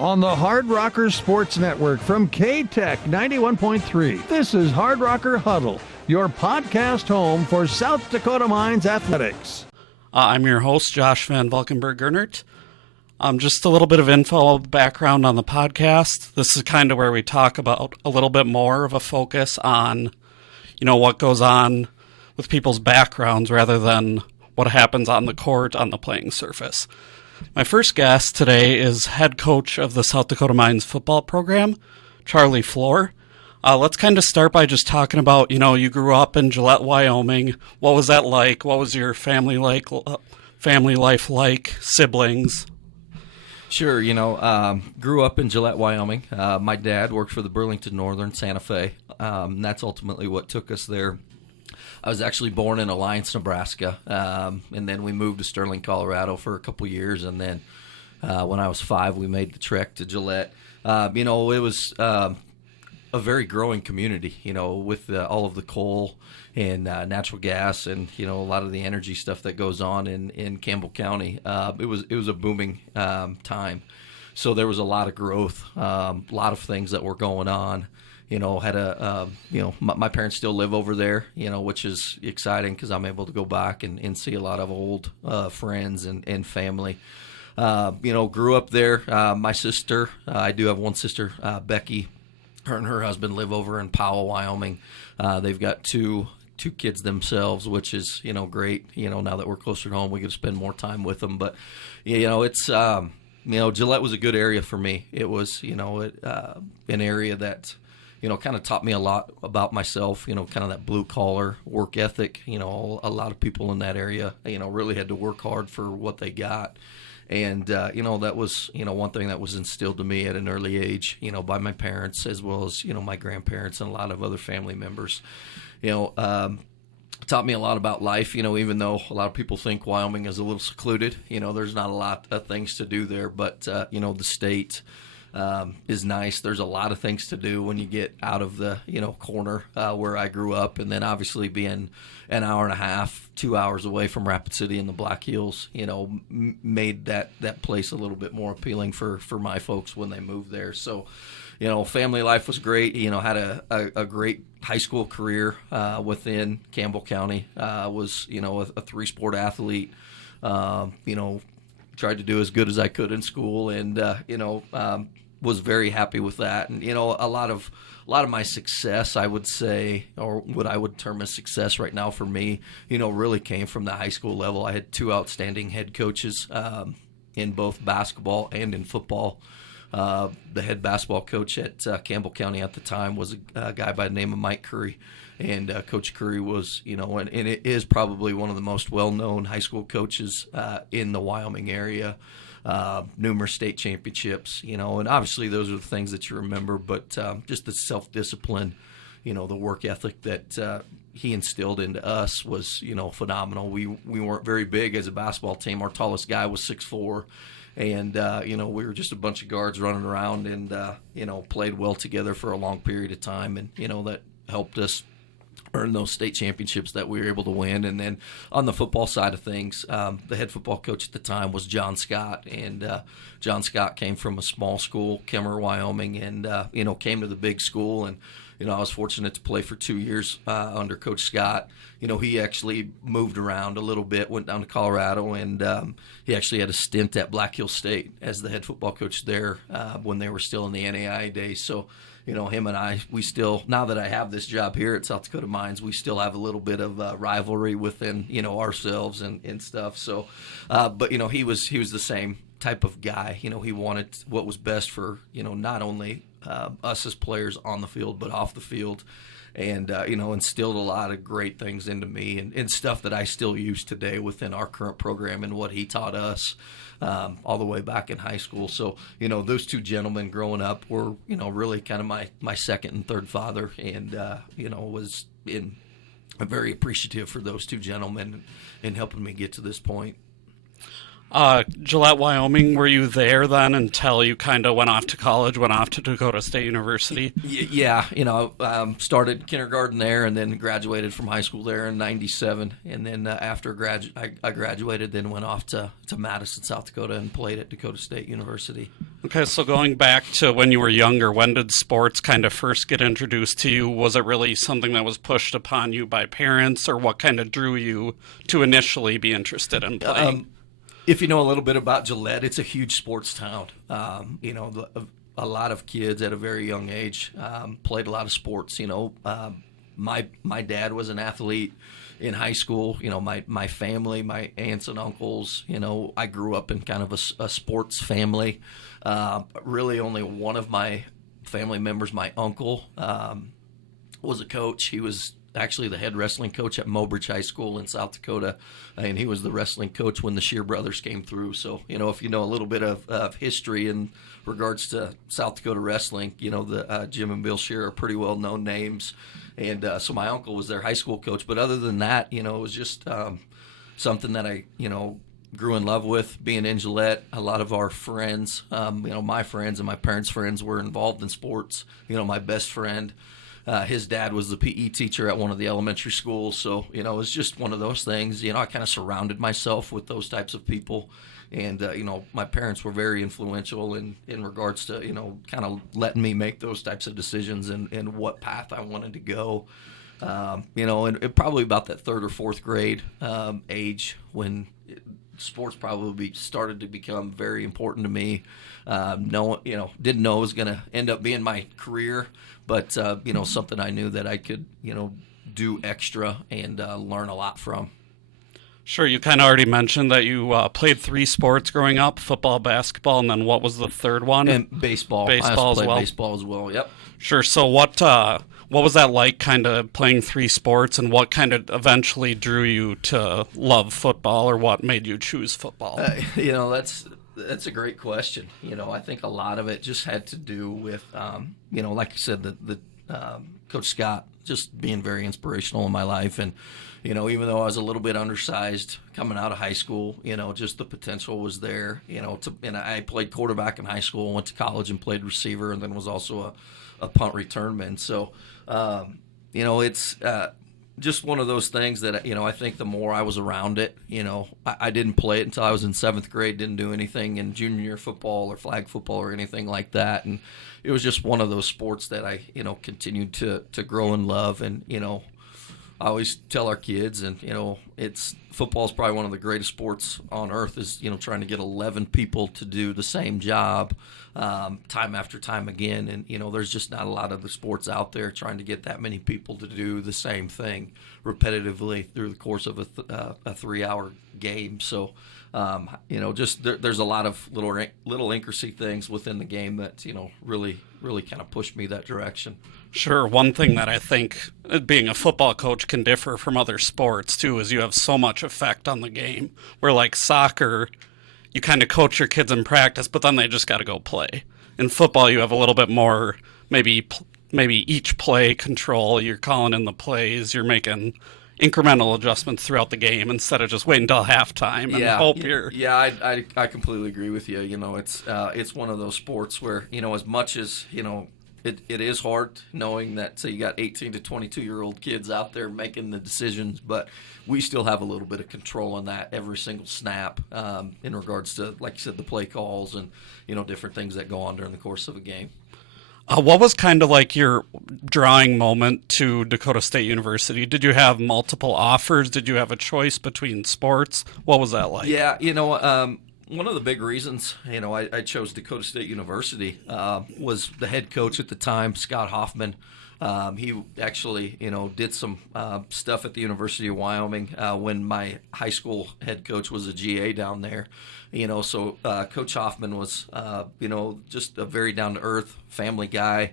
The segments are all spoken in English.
on the Hard Rocker Sports Network from K-Tech 91.3. This is Hard Rocker Huddle, your podcast home for South Dakota Mines athletics. I'm your host, Josh Van Valkenburg-Gernert. Just a little bit of info, background on the podcast. This is kind of where we talk about a little bit more of a focus on, what goes on with people's backgrounds rather than what happens on the court, on the playing surface. My first guest today is head coach of the South Dakota Mines football program, Charlie Flohr. Let's kind of start by just talking about, you grew up in Gillette, Wyoming. What was that like? What was your family life like? Siblings? Sure, grew up in Gillette, Wyoming. My dad worked for the Burlington Northern Santa Fe. And that's ultimately what took us there. I was actually born in Alliance, Nebraska, and then we moved to Sterling, Colorado for a couple years, and then when I was 5, we made the trek to Gillette. It was a very growing community, with all of the coal and natural gas and, a lot of the energy stuff that goes on in Campbell County. It was a booming time. So there was a lot of growth, a lot of things that were going on. My parents still live over there, which is exciting because I'm able to go back and see a lot of old friends and family. Grew up there. My sister, I do have one sister, Becky. Her and her husband live over in Powell, Wyoming. They've got two kids themselves, which is, great. Now that we're closer to home, we get to spend more time with them. But, it's, Gillette was a good area for me. It was, an area that, kind of taught me a lot about myself, kind of that blue collar work ethic. A lot of people in that area, really had to work hard for what they got. And, that was, one thing that was instilled to me at an early age, by my parents as well as, my grandparents and a lot of other family members. Taught me a lot about life, even though a lot of people think Wyoming is a little secluded. There's not a lot of things to do there, but, the state is nice. There's a lot of things to do when you get out of the, corner where I grew up. And then obviously being an hour and a half, 2 hours away from Rapid City in the Black Hills, made that place a little bit more appealing for my folks when they moved there. So, family life was great. Had a great high school career within Campbell County. Was, a 3-sport athlete. Tried to do as good as I could in school, and was very happy with that. And a lot of my success, I would say, or what I would term as success right now for me, really came from the high school level. I had 2 outstanding head coaches in both basketball and in football. The head basketball coach at Campbell County at the time was a guy by the name of Mike Curry. And Coach Curry was, and it is probably one of the most well-known high school coaches in the Wyoming area. Numerous state championships, and obviously those are the things that you remember. But just the self-discipline, the work ethic that he instilled into us was, phenomenal. We weren't very big as a basketball team. Our tallest guy was 6'4". And, we were just a bunch of guards running around and, played well together for a long period of time. And, that helped us earn those state championships that we were able to win. And then on the football side of things, the head football coach at the time was John Scott. And John Scott came from a small school, Kemmer, Wyoming, and, came to the big school. And, I was fortunate to play for 2 years under Coach Scott. He actually moved around a little bit, went down to Colorado, and he actually had a stint at Black Hills State as the head football coach there when they were still in the NAIA days. So, him and I, we still, now that I have this job here at South Dakota Mines, we still have a little bit of rivalry within, ourselves and stuff. So, but, he was the same type of guy. He wanted what was best for, not only us as players on the field, but off the field. And, instilled a lot of great things into me and stuff that I still use today within our current program and what he taught us all the way back in high school. So, those 2 gentlemen growing up were, really kind of my second and third father, and, I'm very appreciative for those 2 gentlemen in helping me get to this point. Gillette, Wyoming, were you there then until you kind of went off to college, went off to Dakota State University? Yeah, started kindergarten there and then graduated from high school there in '97. And then after I graduated, then went off to Madison, South Dakota, and played at Dakota State University. Okay, so going back to when you were younger, when did sports kind of first get introduced to you? Was it really something that was pushed upon you by parents, or what kind of drew you to initially be interested in playing? If you know a little bit about Gillette, it's a huge sports town. A lot of kids at a very young age played a lot of sports. My dad was an athlete in high school. My family, my aunts and uncles. I grew up in kind of a sports family. Really, only one of my family members, my uncle, was a coach. He was actually the head wrestling coach at Mobridge High School in South Dakota, and he was the wrestling coach when the Shear brothers came through. So, if you know a little bit of history in regards to South Dakota wrestling, the Jim and Bill Shear are pretty well-known names. And so my uncle was their high school coach. But other than that, it was just something that I, grew in love with, being in Gillette. A lot of our friends, my friends and my parents' friends were involved in sports. My best friend, his dad was the PE teacher at one of the elementary schools. So, it was just one of those things. I kind of surrounded myself with those types of people. And, my parents were very influential in regards to, kind of letting me make those types of decisions and what path I wanted to go. And probably about that third or fourth grade age when sports probably started to become very important to me. Didn't know it was going to end up being my career, but something I knew that I could do extra and learn a lot from. Sure, you kind of already mentioned that you played 3 sports growing up: football, basketball, and then what was the third one? And baseball. Baseball as well. Baseball as well. Yep. Sure. So what was that like, kind of playing 3 sports, and what kind of eventually drew you to love football, or what made you choose football? That's a great question. I think a lot of it just had to do with, like you said, the Coach Scott just being very inspirational in my life. And, even though I was a little bit undersized coming out of high school, just the potential was there, and I played quarterback in high school, went to college and played receiver, and then was also a punt returnman. So, it's just one of those things that, I think the more I was around it, I didn't play it until I was in 7th grade, didn't do anything in junior year football or flag football or anything like that. And it was just one of those sports that I, continued to grow and love. And, I always tell our kids, and, football is probably one of the greatest sports on earth, is, trying to get 11 people to do the same job time after time again. And, there's just not a lot of the sports out there trying to get that many people to do the same thing repetitively through the course of a 3-hour game. So, there's a lot of little intricacy things within the game that, really kind of pushed me that direction. Sure. One thing that I think being a football coach can differ from other sports, too, is you have so much effect on the game. Where, like soccer, you kind of coach your kids in practice, but then they just got to go play. In football, you have a little bit more, maybe each play control. You're calling in the plays. You're making incremental adjustments throughout the game instead of just waiting until halftime and hope you're... Yeah, I completely agree with you. It's one of those sports where, as much as, it is hard knowing that, say, you got 18 to 22-year-old kids out there making the decisions, but we still have a little bit of control on that every single snap in regards to, like you said, the play calls and, different things that go on during the course of a game. What was kind of like your drawing moment to Dakota State University? Did you have multiple offers? Did you have a choice between sports? What was that like? Yeah, one of the big reasons, I chose Dakota State University was the head coach at the time, Scott Hoffman. He actually, did some stuff at the University of Wyoming when my high school head coach was a GA down there. So Coach Hoffman was, just a very down-to-earth family guy,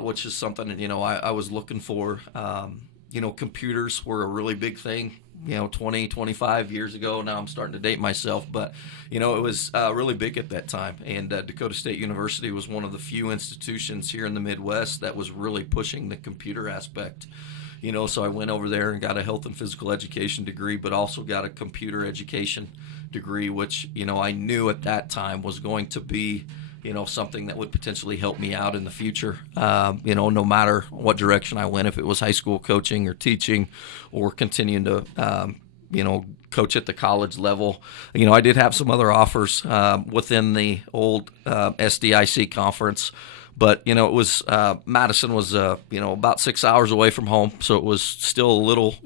which is something, I was looking for. Computers were a really big thing, 20, 25 years ago. Now I'm starting to date myself, but, it was really big at that time. And Dakota State University was one of the few institutions here in the Midwest that was really pushing the computer aspect. So I went over there and got a health and physical education degree, but also got a computer education degree, which, I knew at that time was going to be, something that would potentially help me out in the future. No matter what direction I went, if it was high school coaching or teaching or continuing to, coach at the college level. I did have some other offers within the old SDIC conference. But, it was Madison was, about 6 hours away from home. So it was still a little,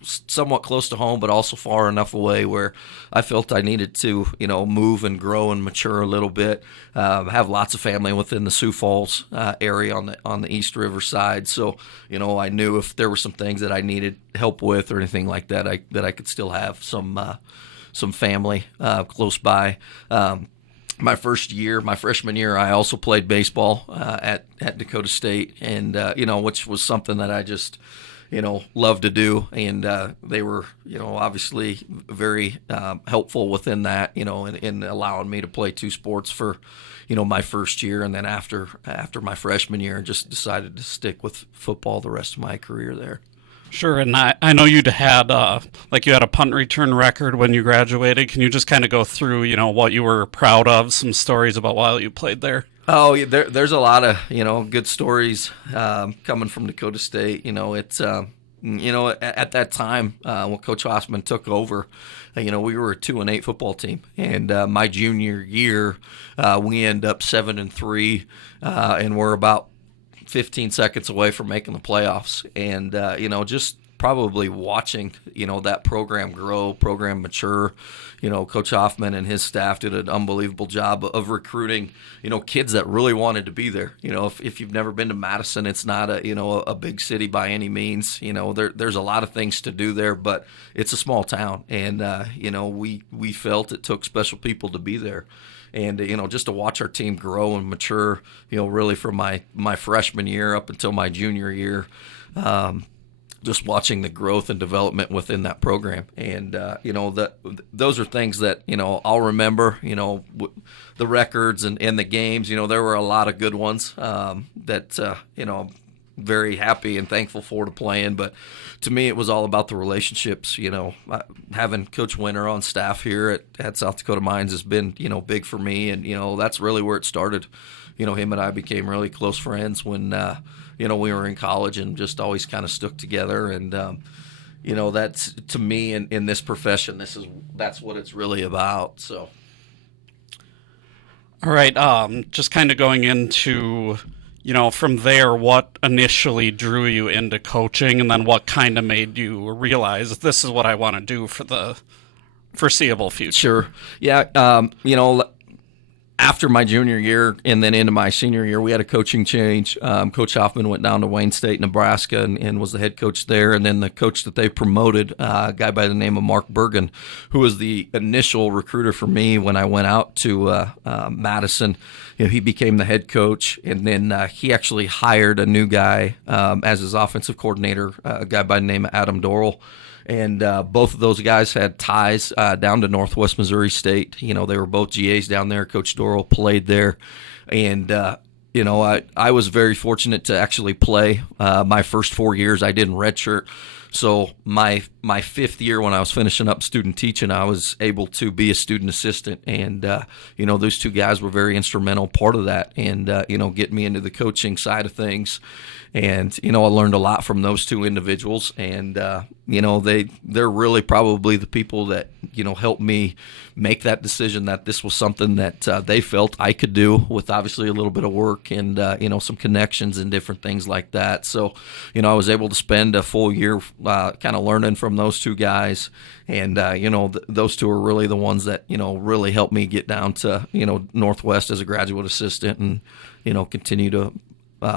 somewhat close to home, but also far enough away where I felt I needed to, move and grow and mature a little bit. Have lots of family within the Sioux Falls area on the East River side. So, I knew if there were some things that I needed help with or anything like that, I could still have some family close by. My freshman year, I also played baseball at Dakota State, and which was something that I just loved to do, and they were obviously very helpful within that, in allowing me to play two sports for my first year, and then after my freshman year, just decided to stick with football the rest of my career there. Sure, and I know you had you had a punt return record when you graduated. Can you just kind of go through, what you were proud of, some stories about while you played there? Oh, yeah, there's a lot of good stories coming from Dakota State. It's at that time when Coach Hossman took over, we were a 2-8 football team, and my junior year we end up 7-3, and we're about 15 seconds away from making the playoffs. And, just probably watching, that program grow, program mature. Coach Hoffman and his staff did an unbelievable job of recruiting, kids that really wanted to be there. If you've never been to Madison, it's not a big city by any means. There's a lot of things to do there, but it's a small town. And, we felt it took special people to be there. And, just to watch our team grow and mature, really from my freshman year up until my junior year, just watching the growth and development within that program. And, those are things that, I'll remember, the records and the games. There were a lot of good ones that, very happy and thankful for to playing. But to me, it was all about the relationships. Having Coach Winter on staff here at South Dakota Mines has been, big for me. And, that's really where it started. Him and I became really close friends when, we were in college and just always kind of stuck together. And, that's, to me, in this profession, that's what it's really about. So. All right. Just kind of going into, from there, what initially drew you into coaching, and then what kind of made you realize this is what I want to do for the foreseeable future? Sure. Yeah. After my junior year and then into my senior year, we had a coaching change. Coach Hoffman went down to Wayne State, Nebraska, and was the head coach there. And then the coach that they promoted, a guy by the name of Mark Bergen, who was the initial recruiter for me when I went out to Madison. He became the head coach, and then he actually hired a new guy as his offensive coordinator, a guy by the name of Adam Dorrell. And both of those guys had ties down to Northwest Missouri State. They were both GAs down there. Coach Dorrell played there. And, I was very fortunate to actually play my first 4 years. I didn't redshirt. So my fifth year when I was finishing up student teaching, I was able to be a student assistant. And, those two guys were very instrumental part of that and, getting me into the coaching side of things. And, I learned a lot from those two individuals. And, they're really probably the people that, helped me make that decision that this was something that they felt I could do with obviously a little bit of work and, some connections and different things like that. So, I was able to spend a full year kind of learning from those two guys. And, those two are really the ones that, really helped me get down to, Northwest as a graduate assistant and, continue to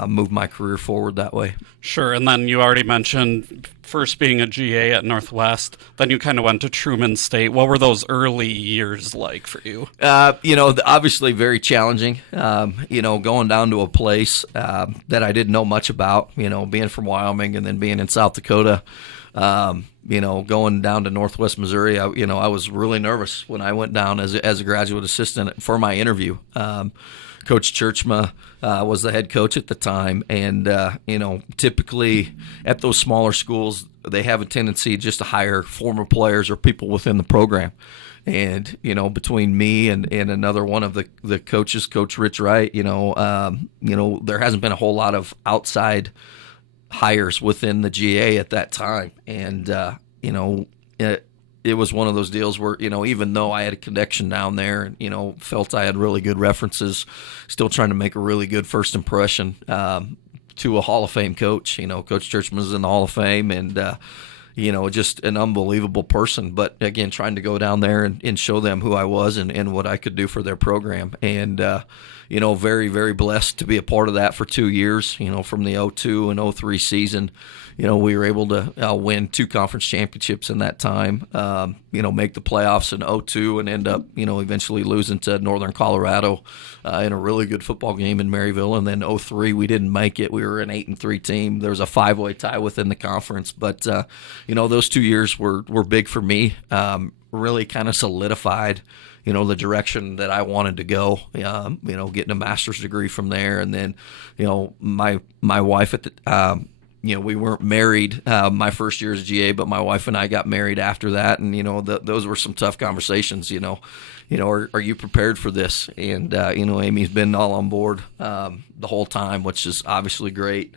move my career forward that way. Sure. And then you already mentioned first being a GA at Northwest, then you kind of went to Truman State. What were those early years like for you? Obviously very challenging, going down to a place that I didn't know much about, being from Wyoming and then being in South Dakota. Going down to Northwest Missouri, I was really nervous when I went down as a graduate assistant for my interview. Coach Churchma was the head coach at the time, and typically at those smaller schools, they have a tendency just to hire former players or people within the program. And between me and another one of the coaches, Coach Rich Wright, there hasn't been a whole lot of outside hires within the GA at that time, and it was one of those deals where even though I had a connection down there and felt I had really good references, still trying to make a really good first impression to a Hall of Fame coach. Coach Churchman is in the Hall of Fame, and just an unbelievable person. But again, trying to go down there and show them who I was and what I could do for their program. And, very, very blessed to be a part of that for 2 years, from the 02 and 03 season. We were able to win 2 conference championships in that time, make the playoffs in 02 and end up, eventually losing to Northern Colorado in a really good football game in Maryville. And then 03, we didn't make it. We were an 8-3 team. There was a 5-way tie within the conference. But, those 2 years were big for me, really kind of solidified the direction that I wanted to go, getting a master's degree from there. And then, my wife at the we weren't married my first year as GA, but my wife and I got married after that. And, those were some tough conversations, are you prepared for this? And, Amy's been all on board the whole time, which is obviously great.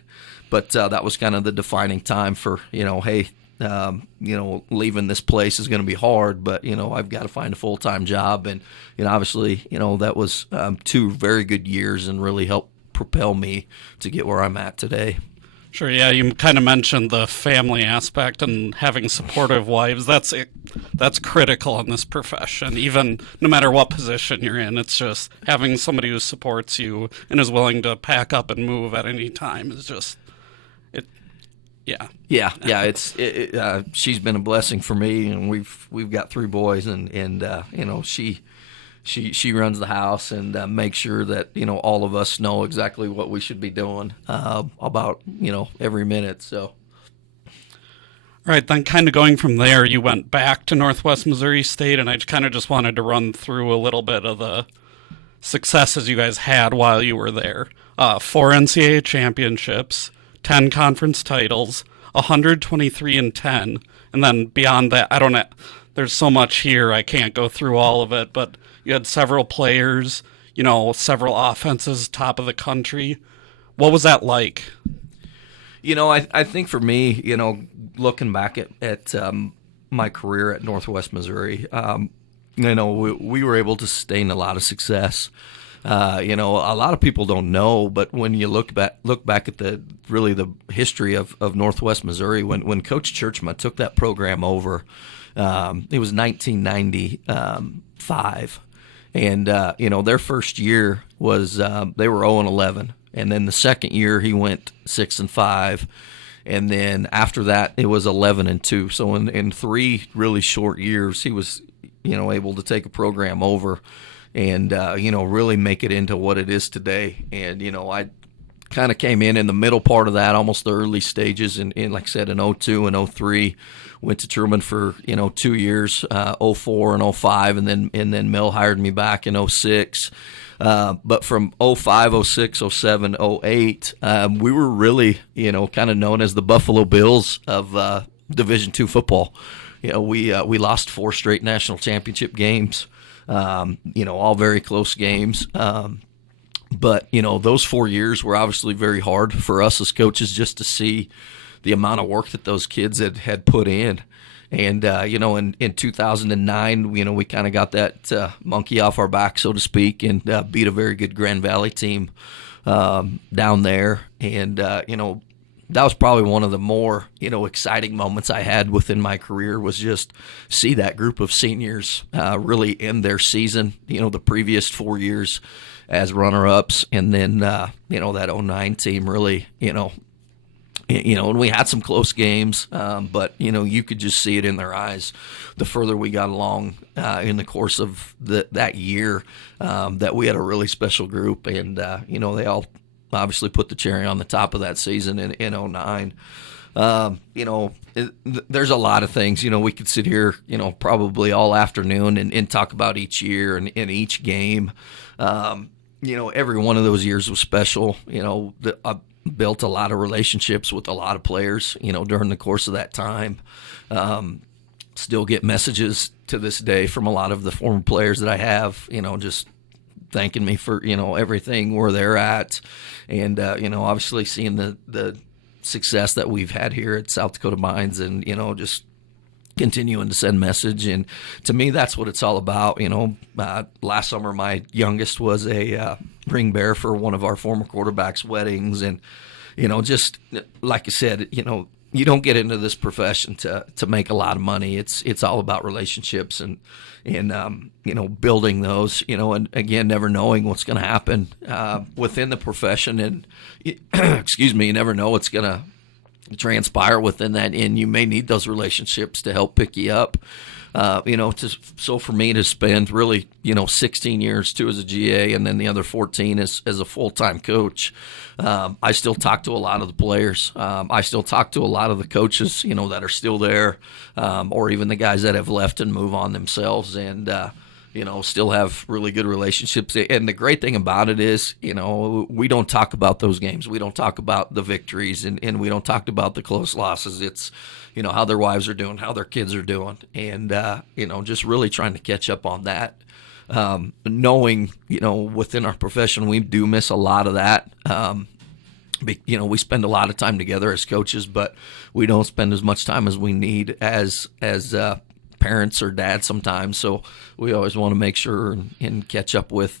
But that was kind of the defining time for, hey, leaving this place is going to be hard, but, I've got to find a full-time job. And, obviously, that was 2 very good years and really helped propel me to get where I'm at today. Sure, yeah, you kind of mentioned the family aspect and having supportive wives. That's critical in this profession, even no matter what position you're in. It's just having somebody who supports you and is willing to pack up and move at any time is just it. Yeah. She's been a blessing for me, and we've got 3 boys, and she runs the house and makes sure that all of us know exactly what we should be doing about every minute. So, all right, then kind of going from there, you went back to Northwest Missouri State, and I kind of just wanted to run through a little bit of the successes you guys had while you were there. 4 NCAA championships, 10 conference titles, 123-10, and then beyond that, I don't know. There's so much here, I can't go through all of it, but you had several players, several offenses, top of the country. What was that like? I think for me, looking back at my career at Northwest Missouri, we were able to sustain a lot of success. A lot of people don't know, but when you look back at the history of Northwest Missouri, when Coach Churchma took that program over, it was 1995. And, their first year was they were 0-11. And then the second year he went 6-5. And then after that it was 11-2. So in 3 really short years he was, able to take a program over and, really make it into what it is today. And, I kind of came in the middle part of that, almost the early stages. And like I said, in 02 and 03, went to Truman for 2 years, 04 and 05, and then Mill hired me back in 06. But from 05, 06, 07, 08, we were really kind of known as the Buffalo Bills of Division II football. We lost 4 straight national championship games. All very close games. But those 4 years were obviously very hard for us as coaches, just to see the amount of work that those kids had put in. And, in 2009, we kind of got that monkey off our back, so to speak, and beat a very good Grand Valley team down there. And, that was probably one of the more, exciting moments I had within my career, was just see that group of seniors really end their season, the previous 4 years as runner-ups. And then, that 09 team really, and we had some close games, but, you could just see it in their eyes the further we got along in the course of that year, that we had a really special group. And, they all obviously put the cherry on the top of that season in 09. There's a lot of things. We could sit here, probably all afternoon and talk about each year and each game. Every one of those years was special. I built a lot of relationships with a lot of players, during the course of that time. Still get messages to this day from a lot of the former players that I have, just thanking me for, everything where they're at. And, obviously seeing the success that we've had here at South Dakota Mines and, just continuing to send message. And to me, that's what it's all about. Last summer, my youngest was a ring bearer for one of our former quarterbacks' weddings. And, just like I said, you don't get into this profession to make a lot of money. It's all about relationships and building those, and again, never knowing what's going to happen within the profession. And excuse me, you never know what's going to transpire within that, and you may need those relationships to help pick you up. So for me to spend really, 16 years, 2 as a GA, and then the other 14 as a full-time coach, I still talk to a lot of the players. I still talk to a lot of the coaches, that are still there, or even the guys that have left and move on themselves, and still have really good relationships. And the great thing about it is, we don't talk about those games. We don't talk about the victories, and we don't talk about the close losses. It's, how their wives are doing, how their kids are doing, and, just really trying to catch up on that. Knowing, within our profession, we do miss a lot of that. We spend a lot of time together as coaches, but we don't spend as much time as we need as parents or dads sometimes. So we always want to make sure and catch up with,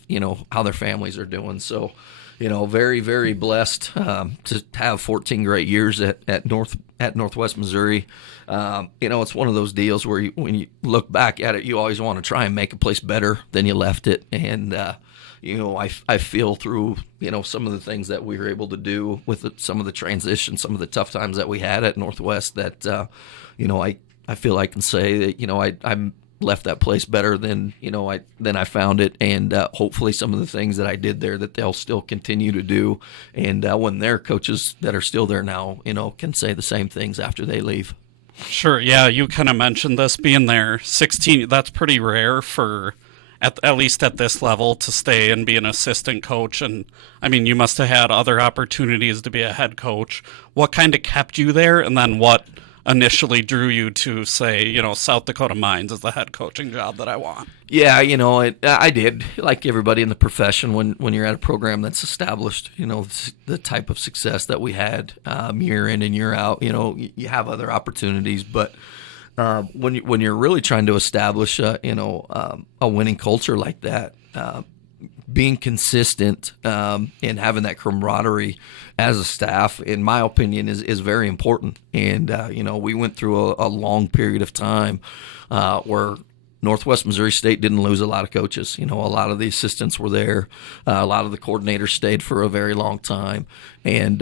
how their families are doing. So, very, very blessed to have 14 great years at Northwest Missouri. It's one of those deals where when you look back at it, you always want to try and make a place better than you left it. And, I feel through, some of the things that we were able to do with some of the transition, some of the tough times that we had at Northwest that, I feel I can say that, I left that place better than I found it, and hopefully some of the things that I did there that they'll still continue to do, and when their coaches that are still there now, can say the same things after they leave. Sure, yeah, you kind of mentioned this being there 16. That's pretty rare for at least at this level to stay and be an assistant coach, and I mean you must have had other opportunities to be a head coach. What kind of kept you there, and then what initially drew you to say, South Dakota Mines is the head coaching job that I want? Yeah, I did, like everybody in the profession, when you're at a program that's established, the type of success that we had year in and year out, you have other opportunities, but when you're really trying to establish a winning culture like that, being consistent and having that camaraderie as a staff, in my opinion, is very important. And, we went through a long period of time where Northwest Missouri State didn't lose a lot of coaches. A lot of the assistants were there. A lot of the coordinators stayed for a very long time. And,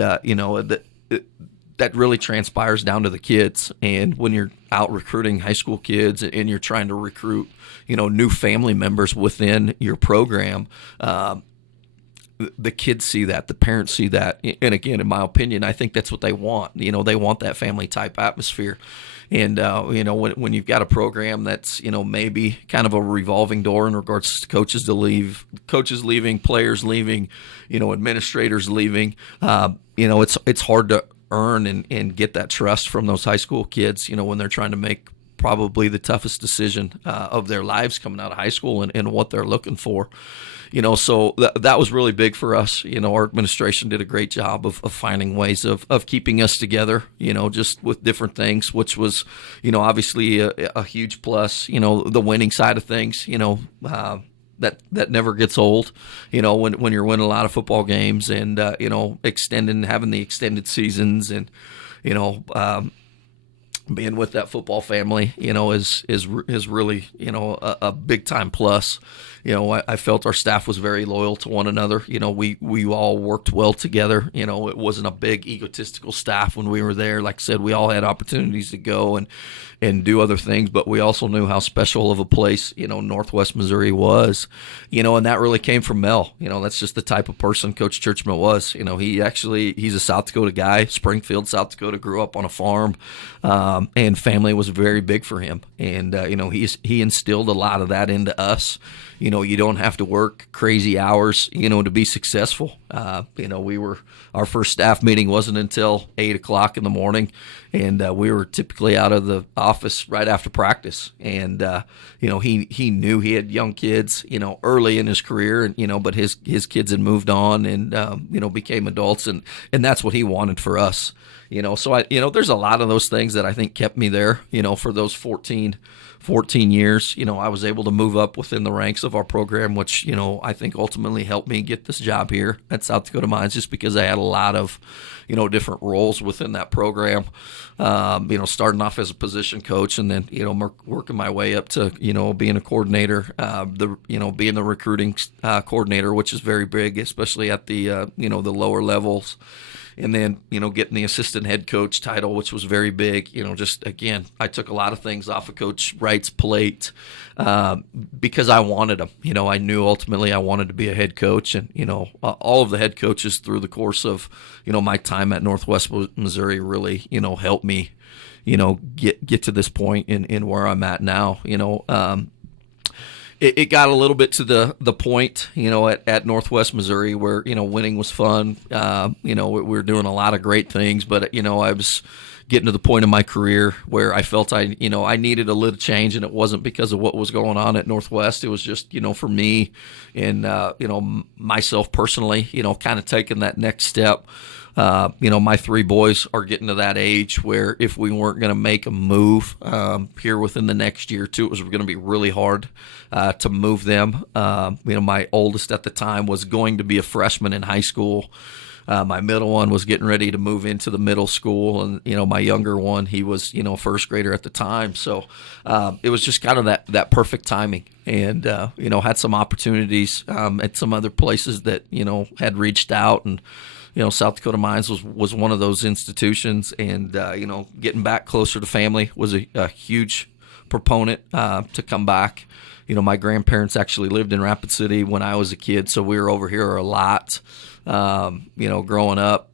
that really transpires down to the kids. And when you're out recruiting high school kids and you're trying to recruit, new family members within your program, the kids see that, the parents see that. And again, in my opinion, I think that's what they want. They want that family type atmosphere. And, when you've got a program that's, maybe kind of a revolving door in regards to coaches leaving, players leaving, administrators leaving, it's hard to earn and get that trust from those high school kids, when they're trying to make probably the toughest decision of their lives coming out of high school and what they're looking for. So that was really big for us. Our administration did a great job of finding ways of keeping us together, just with different things, which was, obviously a huge plus, the winning side of things, that never gets old, when you're winning a lot of football games and, having the extended seasons and, being with that football family, is really, a big time plus. I felt our staff was very loyal to one another. We all worked well together. It wasn't a big egotistical staff when we were there. Like I said, we all had opportunities to go and do other things, but we also knew how special of a place, Northwest Missouri was, and that really came from Mel. That's just the type of person Coach Churchman was. He's a South Dakota guy, Springfield, South Dakota, grew up on a farm, and family was very big for him. And, he instilled a lot of that into us. You don't have to work crazy hours, to be successful. Our first staff meeting wasn't until 8:00 in the morning, and we were typically out of the office right after practice. And he knew he had young kids, early in his career, and but his kids had moved on and became adults, and that's what he wanted for us. So there's a lot of those things that I think kept me there, for those 14 years. I was able to move up within the ranks of our program, which, I think ultimately helped me get this job here at South Dakota Mines, just because I had a lot of, different roles within that program. Starting off as a position coach and then, working my way up to, being a coordinator, being the recruiting coordinator, which is very big, especially at the, the lower levels. And then, getting the assistant head coach title, which was very big. Just, again, I took a lot of things off of Coach Wright's plate because I wanted him. I knew ultimately I wanted to be a head coach. And, all of the head coaches through the course of, my time at Northwest Missouri really, helped me, get to this point in where I'm at now. It got a little bit to the point, at Northwest Missouri where, winning was fun. We were doing a lot of great things, but, I was getting to the point in my career where I felt I needed a little change, and it wasn't because of what was going on at Northwest. It was just, for me and, myself personally, kind of taking that next step. My three boys are getting to that age where if we weren't going to make a move here within the next year or two, it was going to be really hard to move them. My oldest at the time was going to be a freshman in high school. My middle one was getting ready to move into the middle school, and my younger one, he was first grader at the time. So it was just kind of that perfect timing, and had some opportunities at some other places that had reached out, and South Dakota Mines was one of those institutions, and getting back closer to family was a huge proponent to come back. My grandparents actually lived in Rapid City when I was a kid, so we were over here a lot. Growing up,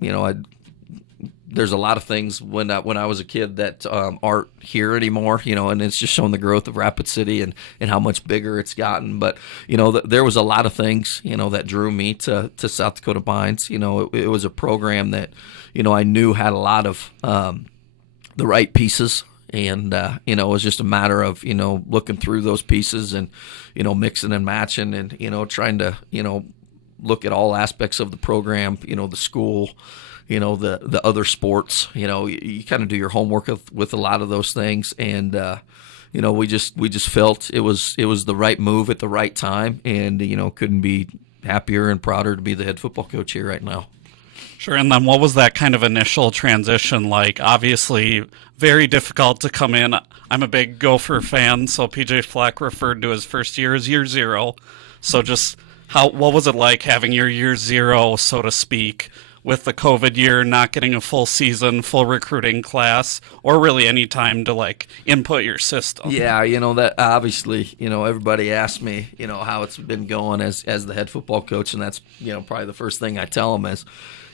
there's a lot of things when I was a kid that aren't here anymore, and it's just showing the growth of Rapid City and how much bigger it's gotten. But, there was a lot of things, that drew me to South Dakota Mines. It was a program that, I knew had a lot of the right pieces. And, it was just a matter of, looking through those pieces and, mixing and matching and, trying to, look at all aspects of the program, the school, the other sports. You kind of do your homework with a lot of those things. And, we just felt it was the right move at the right time. And, couldn't be happier and prouder to be the head football coach here right now. Sure. And then what was that kind of initial transition like? Obviously, very difficult to come in. I'm a big Gopher fan, so PJ Fleck referred to his first year as year zero. So just what was it like having your year zero, so to speak, with the COVID year, not getting a full season, full recruiting class, or really any time to input your system? Yeah, that obviously, everybody asks me, how it's been going as the head football coach, and that's, probably the first thing I tell them is,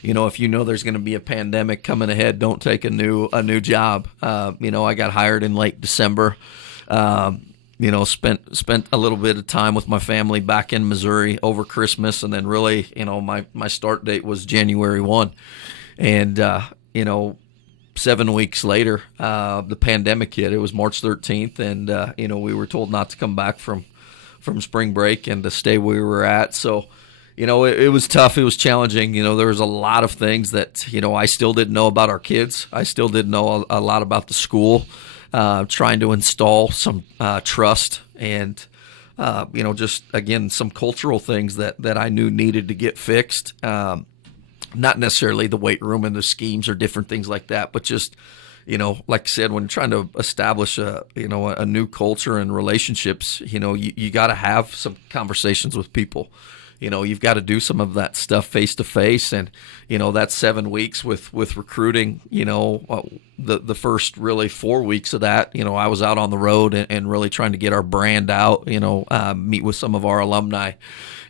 if there's going to be a pandemic coming ahead, don't take a new job. I got hired in late December. Spent a little bit of time with my family back in Missouri over Christmas, and then really, my start date was January 1. And 7 weeks later, the pandemic hit. It was March 13th, and we were told not to come back from spring break and to stay where we were at. So, it was tough. It was challenging. There was a lot of things that, I still didn't know about our kids. I still didn't know a lot about the school. Trying to install some trust and, just, again, some cultural things that I knew needed to get fixed. Not necessarily the weight room and the schemes or different things like that, but just, like I said, when trying to establish a new culture and relationships, you got to have some conversations with people. You've got to do some of that stuff face to face, and that's 7 weeks with recruiting. The first really 4 weeks of that, I was out on the road and really trying to get our brand out. Meet with some of our alumni,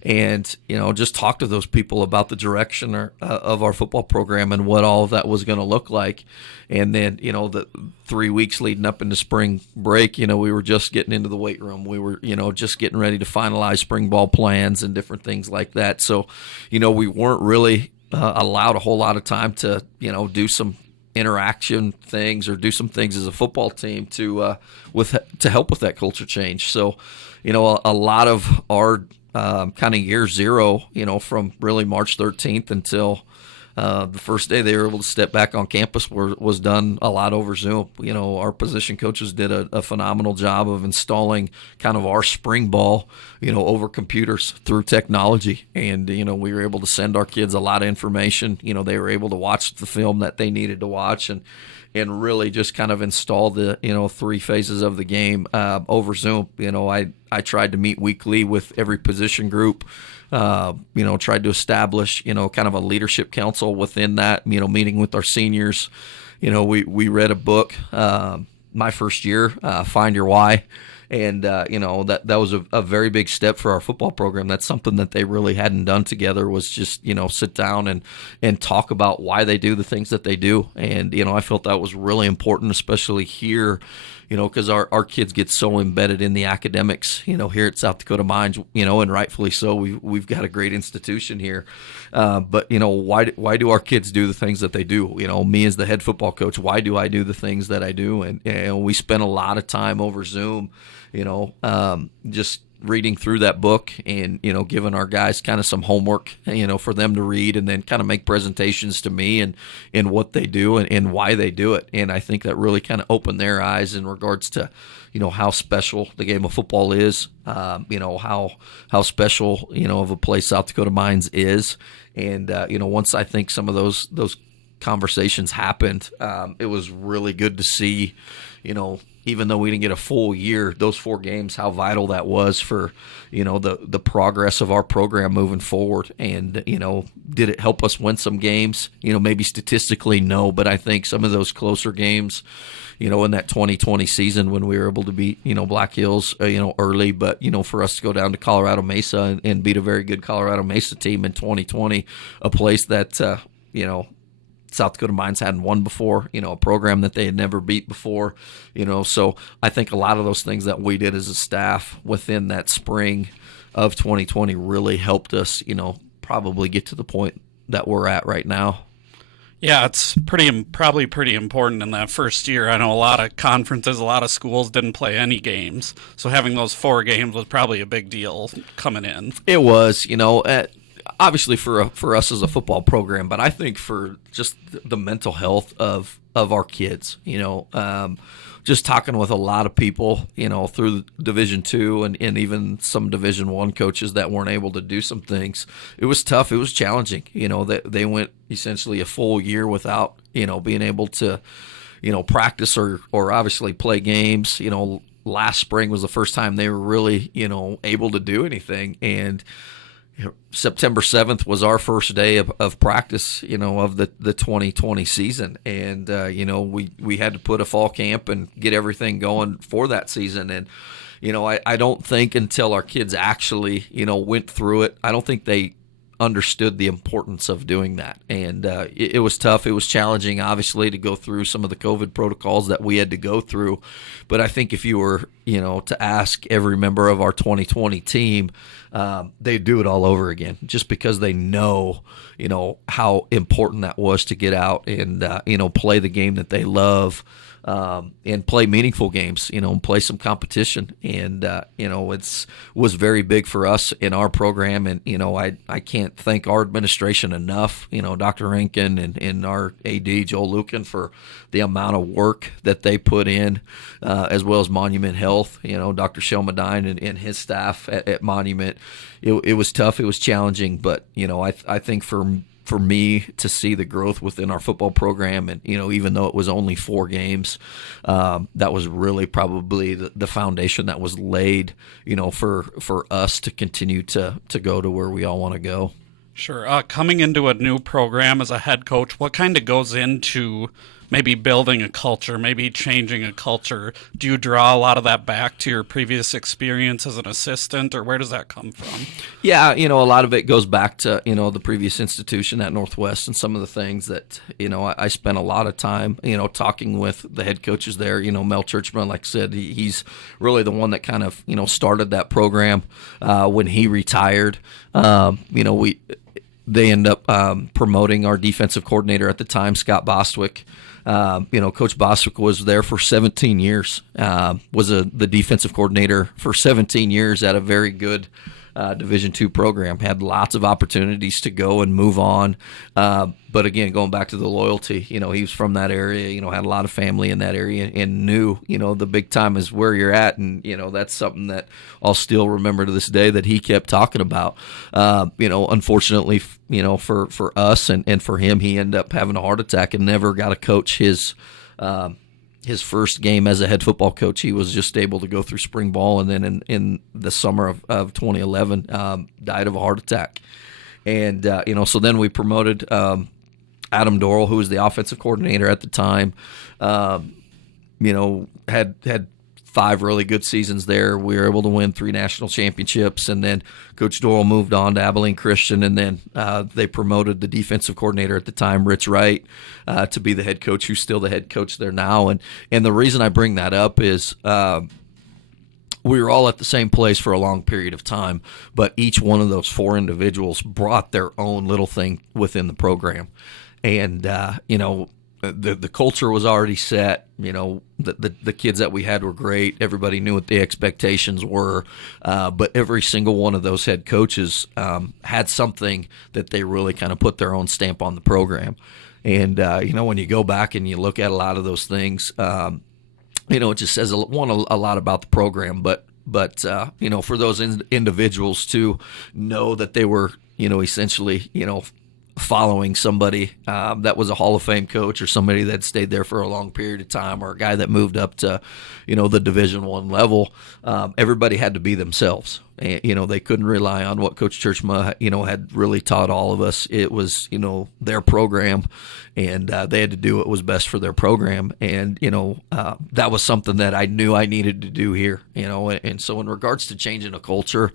and just talk to those people about the direction of our football program and what all of that was going to look like. And then the 3 weeks leading up into spring break, we were just getting into the weight room. We were just getting ready to finalize spring ball plans and different things like that. So we weren't really allowed a whole lot of time to do some interaction things or do some things as a football team to help with that culture change. So a lot of our kind of year zero, from really March 13th until the first day they were able to step back on campus was done a lot over Zoom. Our position coaches did a phenomenal job of installing kind of our spring ball, over computers through technology. And, we were able to send our kids a lot of information. They were able to watch the film that they needed to watch and really just kind of install the, 3 phases of the game over Zoom. I tried to meet weekly with every position group, tried to establish, kind of a leadership council within that, meeting with our seniors. We read a book my first year, Find Your Why. And, that was a very big step for our football program. That's something that they really hadn't done together, was just, sit down and talk about why they do the things that they do. And, I felt that was really important, especially here, because our kids get so embedded in the academics, here at South Dakota Mines, and rightfully so. We've got a great institution here. But, why do our kids do the things that they do? Me as the head football coach, why do I do the things that I do? And we spent a lot of time over Zoom, just reading through that book and, giving our guys kind of some homework, for them to read and then kind of make presentations to me and what they do and why they do it. And I think that really kind of opened their eyes in regards to, how special the game of football is, how special, of a place South Dakota Mines is. And, once I think some of those conversations happened, it was really good to see, even though we didn't get a full year, those 4 games, how vital that was for, the progress of our program moving forward. And, did it help us win some games? Maybe statistically, no, but I think some of those closer games, in that 2020 season when we were able to beat, Black Hills, early, but, for us to go down to Colorado Mesa and beat a very good Colorado Mesa team in 2020, a place that, South Dakota Mines hadn't won before, a program that they had never beat before, so I think a lot of those things that we did as a staff within that spring of 2020 really helped us, probably get to the point that we're at right now. Yeah, it's probably pretty important in that first year. I know a lot of conferences, a lot of schools didn't play any games, so having those 4 games was probably a big deal coming in. It was, obviously for us as a football program, but I think for just the mental health of our kids, just talking with a lot of people, through Division II and even some Division I coaches that weren't able to do some things. It was tough. It was challenging. That they went essentially a full year without, being able to, practice or obviously play games. Last spring was the first time they were really, able to do anything. And September 7th was our first day of practice, of the 2020 season. And, we had to put a fall camp and get everything going for that season. And, I don't think until our kids actually, went through it, I don't think they understood the importance of doing that. And it was tough. It was challenging, obviously, to go through some of the COVID protocols that we had to go through. But I think if you were, to ask every member of our 2020 team, they'd do it all over again, just because they know, how important that was to get out and, play the game that they love. And play meaningful games, and play some competition. And, was very big for us in our program. And, I can't thank our administration enough, Dr. Rankin and our AD, Joel Lucan, for the amount of work that they put in, as well as Monument Health, Dr. Shelmadine and his staff at Monument. It was tough. It was challenging. But, I think for for me to see the growth within our football program, and even though it was only 4 games, that was really probably the foundation that was laid, for us to continue to go to where we all want to go. Sure. Coming into a new program as a head coach, what kind of goes into maybe building a culture, maybe changing a culture? Do you draw a lot of that back to your previous experience as an assistant, or where does that come from? Yeah, a lot of it goes back to, the previous institution at Northwest and some of the things that, I spent a lot of time, talking with the head coaches there. Mel Churchman, like I said, he's really the one that kind of, started that program when he retired. They end up promoting our defensive coordinator at the time, Scott Bostwick. Coach Bostwick was there for 17 years, was the defensive coordinator for 17 years at a very good Division II program, had lots of opportunities to go and move on. But again, going back to the loyalty, he was from that area, had a lot of family in that area and knew, the big time is where you're at. And, that's something that I'll still remember to this day that he kept talking about. Unfortunately, for us and for him, he ended up having a heart attack and never got to coach his first game as a head football coach. He was just able to go through spring ball, and then in the summer of 2011, died of a heart attack. And, so then we promoted Adam Dorrell, who was the offensive coordinator at the time, had 5 really good seasons there. We were able to win 3 national championships, and then Coach Dorrell moved on to Abilene Christian, and then they promoted the defensive coordinator at the time, Rich Wright, to be the head coach, who's still the head coach there now. And the reason I bring that up is we were all at the same place for a long period of time, but each one of those 4 individuals brought their own little thing within the program. And, the culture was already set. The kids that we had were great. Everybody knew what the expectations were. But every single one of those head coaches had something that they really kind of put their own stamp on the program. And, when you go back and you look at a lot of those things, it just says a lot about the program. But for those individuals to know that they were, essentially, following somebody that was a Hall of Fame coach, or somebody that stayed there for a long period of time, or a guy that moved up to, the Division I level, everybody had to be themselves. And, they couldn't rely on what Coach Churchma, had really taught all of us. It was, their program, and they had to do what was best for their program. And, that was something that I knew I needed to do here, and so in regards to changing a culture,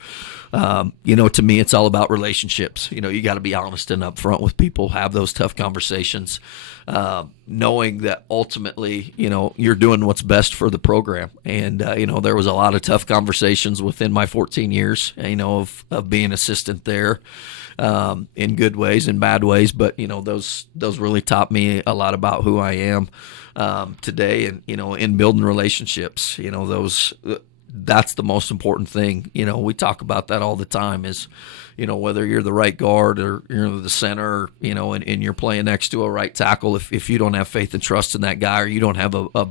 to me, it's all about relationships. You got to be honest and upfront with people, have those tough conversations, knowing that ultimately, you're doing what's best for the program. And, there was a lot of tough conversations within my 14 years, of being assistant there, in good ways and bad ways. But, those really taught me a lot about who I am, today, and, in building relationships, that's the most important thing. We talk about that all the time is, whether you're the right guard or you're the center, and you're playing next to a right tackle, if you don't have faith and trust in that guy, or you don't have a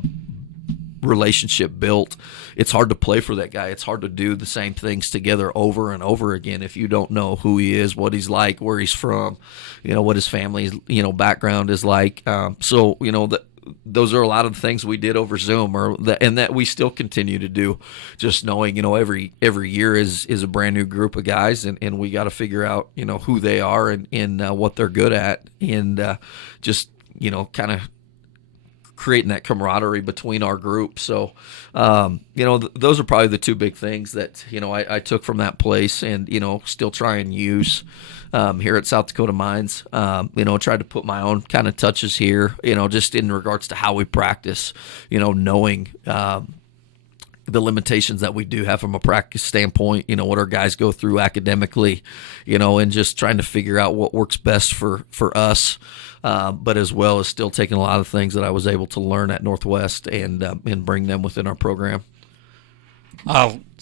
relationship built, it's hard to play for that guy. It's hard to do the same things together over and over again if you don't know who he is, what he's like, where he's from, what his family's, background is like. Those are a lot of the things we did over Zoom, and that we still continue to do. Just knowing, every year is a brand new group of guys, and we got to figure out, who they are and what they're good at, and just kind of creating that camaraderie between our group. So, those are probably the 2 big things that I took from that place, and still try and use here at South Dakota Mines. Tried to put my own kind of touches here, just in regards to how we practice, knowing the limitations that we do have from a practice standpoint, what our guys go through academically, and just trying to figure out what works best for us, but as well as still taking a lot of things that I was able to learn at Northwest and bring them within our program.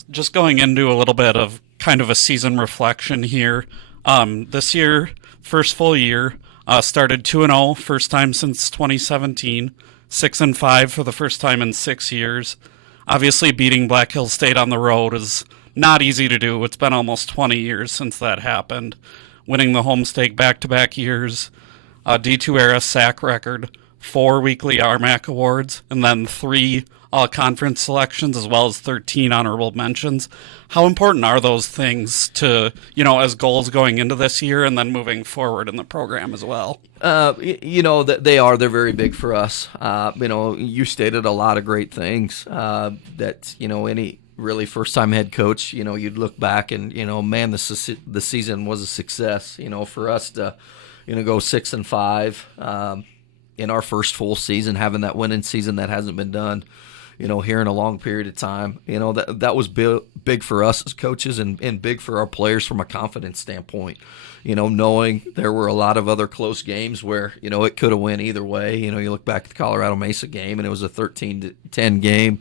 Just going into a little bit of kind of a season reflection here. This year, first full year, started 2-0, first time since 2017, 6-5 for the first time in 6 years. Obviously, beating Black Hills State on the road is not easy to do. It's been almost 20 years since that happened. winning the home stake back-to-back years, D2 era sack record, 4 weekly RMAC awards, and then 3 all-conference selections, as well as 13 honorable mentions. How important are those things to, as goals going into this year and then moving forward in the program as well? They're very big for us. You stated a lot of great things that, any really first-time head coach, you'd look back and, man, the season was a success. For us to, go 6-5 in our first full season, having that winning season that hasn't been done, here in a long period of time, that was big for us as coaches and big for our players from a confidence standpoint. Knowing there were a lot of other close games where, it could have went either way. You look back at the Colorado Mesa game and it was a 13-10 game,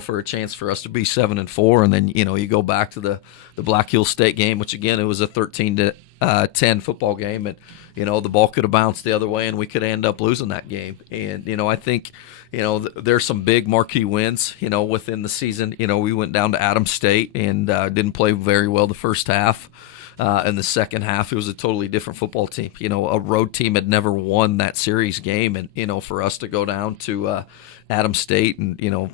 for a chance for us to be 7-4. And then, you go back to the Black Hills State game, which again, it was a 13-10 football game. And, the ball could have bounced the other way and we could end up losing that game. And, I think, there's some big marquee wins, within the season. We went down to Adams State and didn't play very well the first half. In the second half, it was a totally different football team. A road team had never won that series game. And, for us to go down to Adams State and,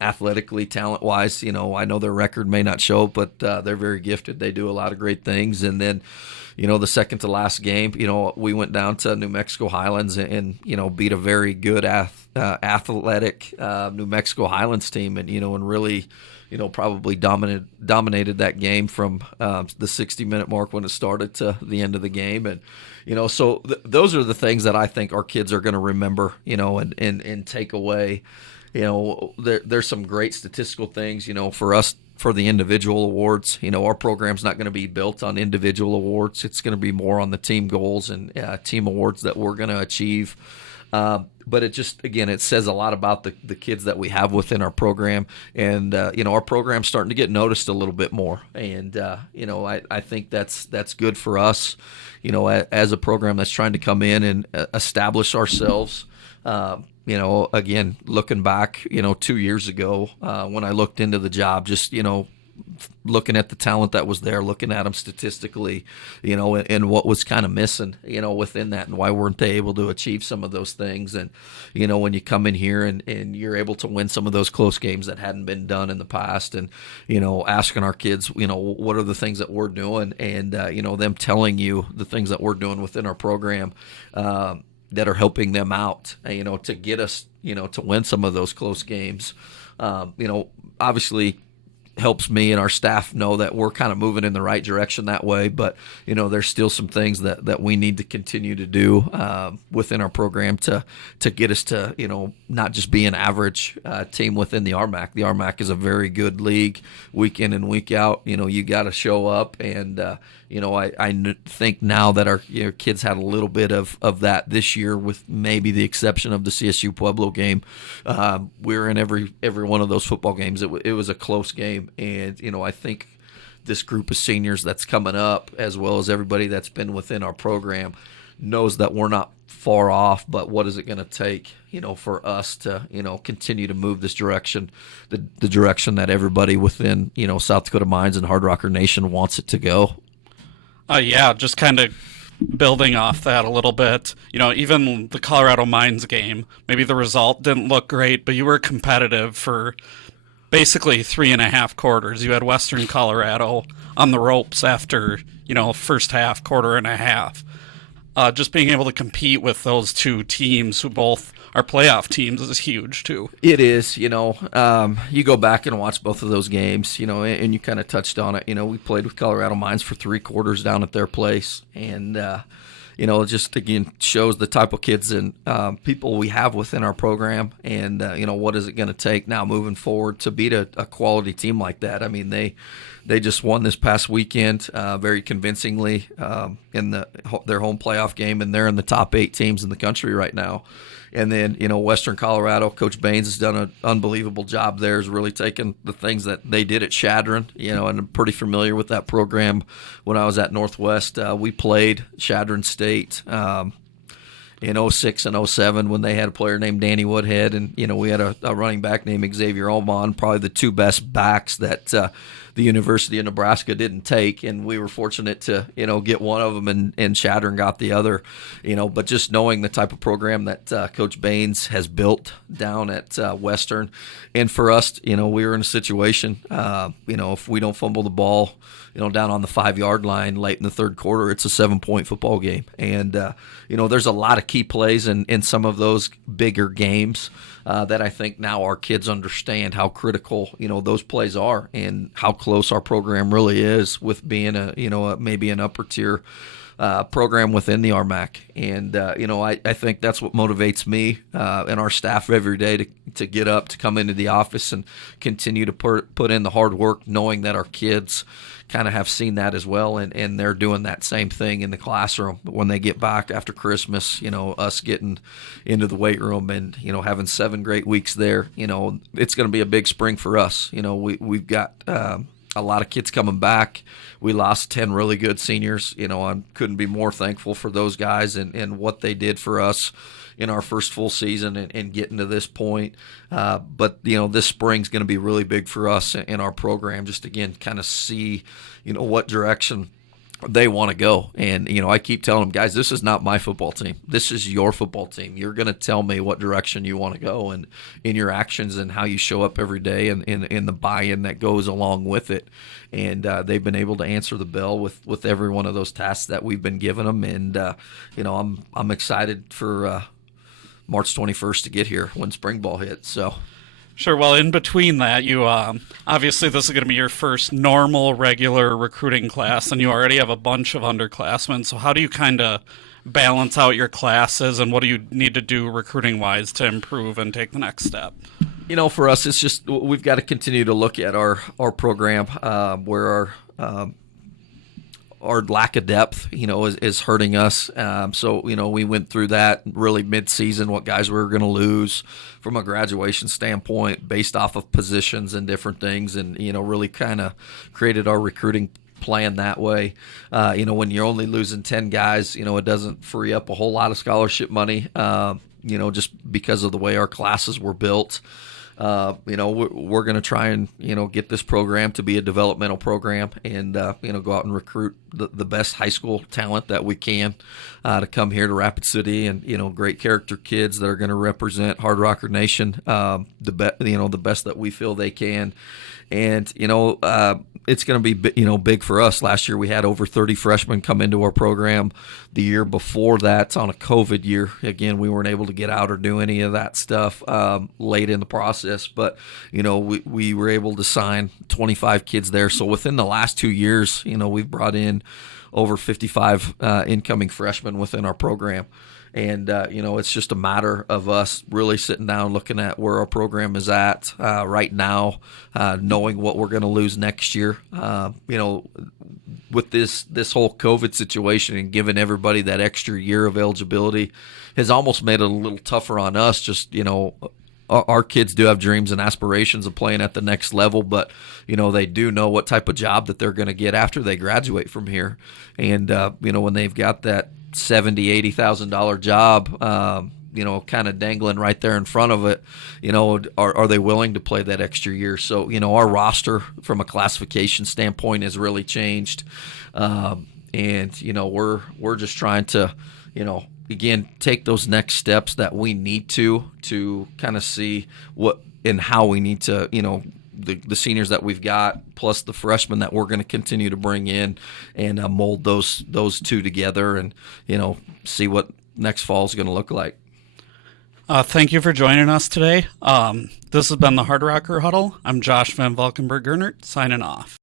athletically, talent-wise, I know their record may not show, but they're very gifted. They do a lot of great things. And then, the second to last game, we went down to New Mexico Highlands and beat a very good athletic New Mexico Highlands team and really, probably dominated that game from the 60-minute mark when it started to the end of the game. And, so those are the things that I think our kids are going to remember, and take away. There's some great statistical things, for us, for the individual awards. Our program's not going to be built on individual awards. It's going to be more on the team goals and team awards that we're going to achieve. But it just, again, it says a lot about the kids that we have within our program. And, our program's starting to get noticed a little bit more. And, I think that's good for us, as a program that's trying to come in and establish ourselves. Again, looking back, 2 years ago, when I looked into the job, just, looking at the talent that was there, looking at them statistically, and what was kind of missing, within that and why weren't they able to achieve some of those things. And, when you come in here and you're able to win some of those close games that hadn't been done in the past and, asking our kids, what are the things that we're doing and, them telling you the things that we're doing within our program, that are helping them out, to get us, to win some of those close games, obviously helps me and our staff know that we're kind of moving in the right direction that way. But, there's still some things that we need to continue to do within our program to get us to, not just be an average team within the RMAC. The RMAC is a very good league week in and week out. You got to show up. And, I think now that our kids had a little bit of that this year, with maybe the exception of the CSU Pueblo game. We were in every one of those football games. It was a close game. And, I think this group of seniors that's coming up, as well as everybody that's been within our program, knows that we're not far off, but what is it going to take, for us to, continue to move this direction, the direction that everybody within, South Dakota Mines and Hard Rocker Nation wants it to go. Just kind of building off that a little bit. Even the Colorado Mines game, maybe the result didn't look great, but you were competitive for basically 3.5 quarters. You had Western Colorado on the ropes after, first half, quarter and a half. Just being able to compete with those two teams who both are playoff teams is huge too. It is, you go back and watch both of those games, and you kind of touched on it. We played with Colorado Mines for 3 quarters down at their place. And, it just, again, shows the type of kids and people we have within our program. And, what is it going to take now moving forward to beat a quality team like that? I mean, they just won this past weekend very convincingly in their home playoff game, and they're in the top 8 teams in the country right now. And then, Western Colorado, Coach Baines has done an unbelievable job there, has really taken the things that they did at Chadron, and I'm pretty familiar with that program. When I was at Northwest, we played Chadron State in 06 and 07 when they had a player named Danny Woodhead, and, we had a running back named Xavier Almon, probably the 2 best backs that the University of Nebraska didn't take, and we were fortunate to, get one of them, and Shattern got the other, but just knowing the type of program that Coach Baines has built down at Western, and for us, we were in a situation, if we don't fumble the ball, down on the 5-yard line late in the third quarter, it's a 7-point football game. And, there's a lot of key plays in some of those bigger games that I think now our kids understand how critical, those plays are, and how close our program really is with being maybe an upper tier program within the RMAC. And, I think that's what motivates me and our staff every day to get up, to come into the office and continue to put in the hard work, knowing that our kids kind of have seen that as well, and they're doing that same thing in the classroom. But when they get back after Christmas, us getting into the weight room and, having 7 great weeks there, it's going to be a big spring for us. We've got a lot of kids coming back. We lost 10 really good seniors. I couldn't be more thankful for those guys and what they did for us in our first full season and getting to this point. But this spring's going to be really big for us in our program, just again, kind of see, what direction they want to go. And, I keep telling them, guys, this is not my football team. This is your football team. You're going to tell me what direction you want to go, and in your actions and how you show up every day, and in the buy-in that goes along with it. And they've been able to answer the bell with every one of those tasks that we've been giving them. And, I'm excited for March 21st to get here when spring ball hits. So. Sure. Well, in between that, you obviously this is going to be your first normal, regular recruiting class, and you already have a bunch of underclassmen. So how do you kind of balance out your classes, and what do you need to do recruiting-wise to improve and take the next step? For us, it's just we've got to continue to look at our program where our lack of depth, is hurting us. So, we went through that really mid-season, what guys we were going to lose from a graduation standpoint based off of positions and different things, and, really kind of created our recruiting plan that way. When you're only losing 10 guys, it doesn't free up a whole lot of scholarship money, just because of the way our classes were built. We're going to try and, get this program to be a developmental program, and, go out and recruit the best high school talent that we can to come here to Rapid City, and, great character kids that are going to represent Hard Rocker Nation, the best that we feel they can. And, it's going to be, big for us. Last year we had over 30 freshmen come into our program. The year before that, on a COVID year, again, we weren't able to get out or do any of that stuff late in the process. But, we were able to sign 25 kids there. So within the last 2 years, we've brought in over 55 incoming freshmen within our program. And, it's just a matter of us really sitting down, looking at where our program is at right now, knowing what we're going to lose next year. With this whole COVID situation and giving everybody that extra year of eligibility has almost made it a little tougher on us. Just, our kids do have dreams and aspirations of playing at the next level, but, they do know what type of job that they're going to get after they graduate from here. And, when they've got that $70,000, $80,000 job, kind of dangling right there in front of it, are they willing to play that extra year? So, our roster from a classification standpoint has really changed. And, we're just trying to, again, take those next steps that we need to kind of see what and how we need to, the seniors that we've got, plus the freshmen that we're going to continue to bring in, and mold those two together, and see what next fall is going to look like. Thank you for joining us today. This has been the Hard Rocker Huddle. I'm Josh Van Valkenburg-Gernert, signing off.